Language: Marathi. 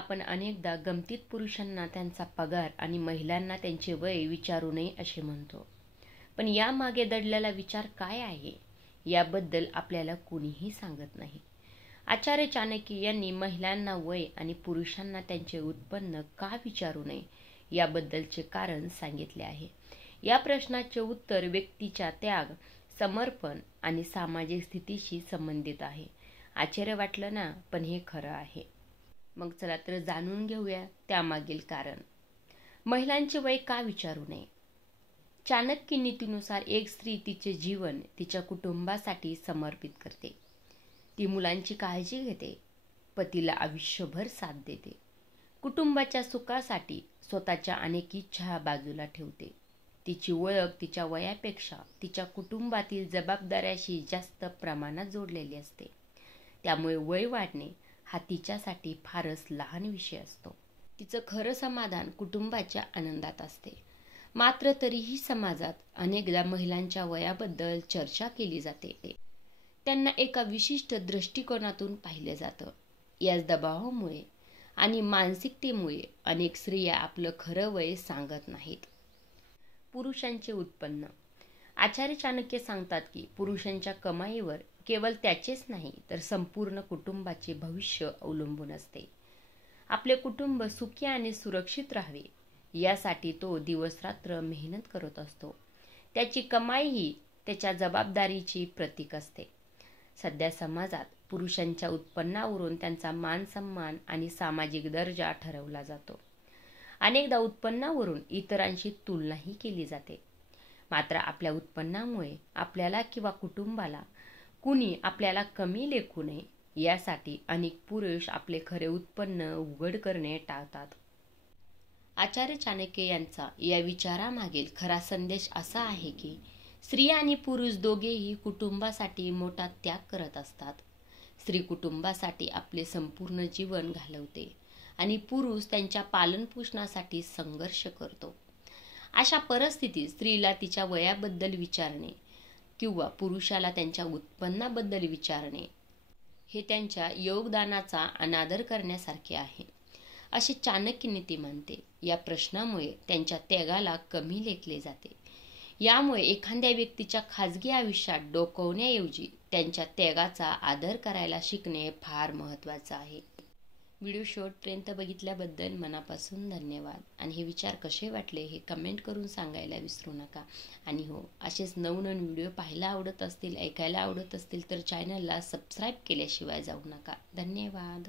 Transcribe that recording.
आपण अनेकदा गमतीत पुरुषांना त्यांचा पगार आणि महिलांना त्यांचे वय विचारू नये असे म्हणतो. पण यामागे दडलेला विचार काय आहे याबद्दल आपल्याला कुणीही सांगत नाही. आचार्य चाणक्य यांनी महिलांना वय आणि पुरुषांना त्यांचे उत्पन्न का विचारू नये याबद्दलचे कारण सांगितले आहे. या प्रश्नाचे उत्तर व्यक्तीच्या त्याग, समर्पण आणि सामाजिक स्थितीशी संबंधित आहे. आश्चर्य वाटलं ना, पण हे खरं आहे. मग चला तर जाणून घेऊया त्यामागील कारण. महिलांचे वय का विचारू नये? चाणक्य नीतीनुसार एक स्त्री तिचे जीवन तिच्या कुटुंबासाठी समर्पित करते. ती मुलांची काळजी घेते, पतीला आयुष्यभर साथ देते, कुटुंबाच्या सुखासाठी स्वतःच्या अनेक इच्छा बाजूला ठेवते. तिची ओळख तिच्या वयापेक्षा तिच्या कुटुंबातील जबाबदाऱ्याशी जास्त प्रमाणात जोडलेली असते. त्यामुळे वय वाढणे हा तिच्यासाठी फारच लहान विषय असतो. तिचं खरं समाधान कुटुंबाच्या आनंदात असते. मात्र तरीही समाजात अनेकदा महिलांच्या वयाबद्दल चर्चा केली जाते. त्यांना एका विशिष्ट दृष्टिकोनातून पाहिले जातं. याच दबावामुळे आणि मानसिकतेमुळे अनेक स्त्रिया आपलं खरं वय सांगत नाहीत. पुरुषांचे उत्पन्न. आचार्य चाणक्य सांगतात की पुरुषांच्या कमाईवर केवळ त्याचेच नाही तर संपूर्ण कुटुंबाचे भविष्य अवलंबून असते. आपले कुटुंब सुखी आणि सुरक्षित राहावे यासाठी तो दिवसरात्र मेहनत करत असतो. त्याची कमाई ही त्याच्या जबाबदारीची प्रतीक असते. सध्या समाजात पुरुषांच्या उत्पन्नावरून त्यांचा मान सन्मान आणि सामाजिक दर्जा ठरवला जातो. अनेकदा उत्पन्नावरून इतरांशी तुलनाही केली जाते. मात्र आपल्या उत्पन्नामुळे आपल्याला किंवा कुटुंबाला कुणी आपल्याला कमी लेखू नये यासाठी अनेक पुरुष आपले खरे उत्पन्न उघड करणे टाळतात. आचार्य चाणक्य यांचा या विचारामागील खरा संदेश असा आहे की स्त्री आणि पुरुष दोघेही कुटुंबासाठी मोठा त्याग करत असतात. स्त्री कुटुंबासाठी आपले संपूर्ण जीवन घालवते आणि पुरुष त्यांच्या पालनपोषणासाठी संघर्ष करतो. अशा परिस्थितीत स्त्रीला तिच्या वयाबद्दल विचारणे किंवा पुरुषाला त्यांच्या उत्पन्नाबद्दल विचारणे हे त्यांच्या योगदानाचा अनादर करण्यासारखे आहे, असे चाणक्य नीती मानते. या प्रश्नामुळे त्यांच्या त्यागाला कमी लेखले जाते. यामुळे एखाद्या व्यक्तीच्या खाजगी आयुष्यात डोकवण्याऐवजी त्यांच्या त्यागाचा आदर करायला शिकणे फार महत्त्वाचं आहे. व्हिडिओ शेवटपर्यंत बघितल्याबद्दल मनापासून धन्यवाद. आणि हे विचार कसे वाटले हे कमेंट करून सांगायला विसरू नका. आणि हो, असेच नवनवीन व्हिडिओ पाहायला आवडत असतील, ऐकायला आवडत असतील तर चॅनलला सबस्क्राईब केल्याशिवाय जाऊ नका. धन्यवाद.